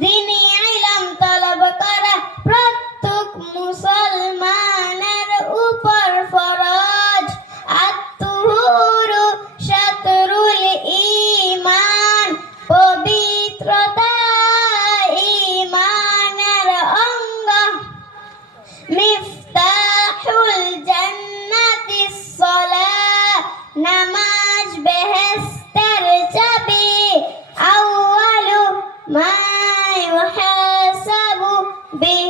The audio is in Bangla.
দিনী ইলম তলব করা প্রত্যেক মুসলমানের উপর ফরজ। আত-তুহুরু শাতরুল ঈমান, পবিত্রতা ঈমানের অঙ্গ। মিফতাহুল জান্নাতিস সালাহ, নামাজ বেহেশতের চাবি। আউয়ালু মা ইউহাসাবু বিহি